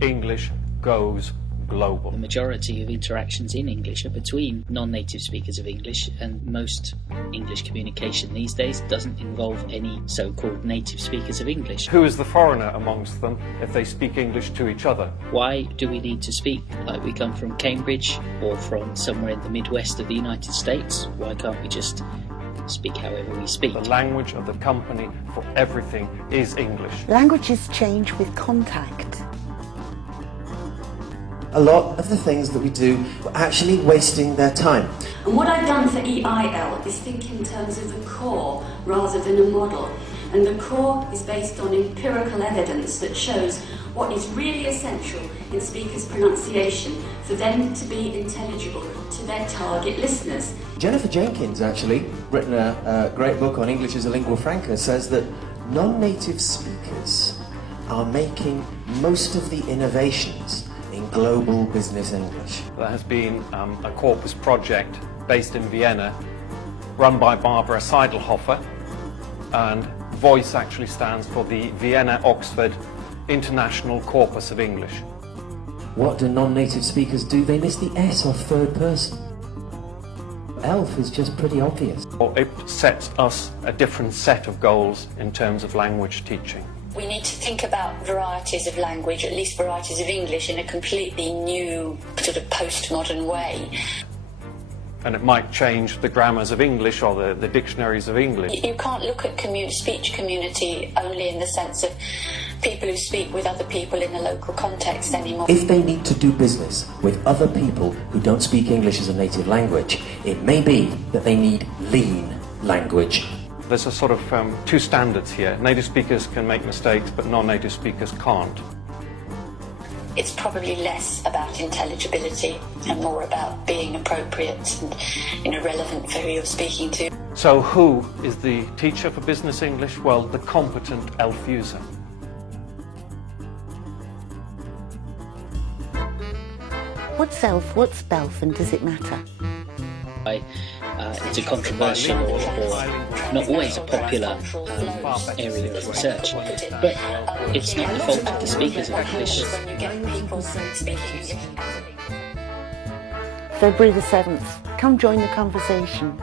English goes global. The majority of interactions in English are between non-native speakers of English, and most English communication these days doesn't involve any so-called native speakers of English. Who is the foreigner amongst them if they speak English to each other? Why do we need to speak like we come from Cambridge or from somewhere in the Midwest of the United States? Why can't we just speak however we speak? The language of the company for everything is English. Languages change with contact. A lot of the things that we do, we're actually wasting their time. And what I've done for EIL is think in terms of the core rather than a model. And the core is based on empirical evidence that shows what is really essential in speakers' pronunciation for them to be intelligible to their target listeners. Jennifer Jenkins, actually, written a great book on English as a lingua franca, says that non-native speakers are making most of the innovations in global business English. There has been a corpus project based in Vienna run by Barbara Seidelhofer, and VOICE actually stands for the Vienna-Oxford International Corpus of English. What do non-native speakers do? They miss the S off third person. BELF is just pretty obvious. Well, it sets us a different set of goals in terms of language teaching. We need to think about varieties of language, at least varieties of English, in a completely new, sort of postmodern way. And it might change the grammars of English or the dictionaries of English. You can't look at speech community only in the sense of people who speak with other people in a local context anymore. If they need to do business with other people who don't speak English as a native language, it may be that they need lean language. There's a sort of two standards here. Native speakers can make mistakes, but non-native speakers can't. It's probably less about intelligibility and more about being appropriate and relevant for who you're speaking to. So who is the teacher for business English? Well, the competent ELF user. What's ELF, what's BELF, and does it matter? It's a controversial or not always a popular area of research, but it's not the fault of the speakers of English. February the 7th, come join the conversation.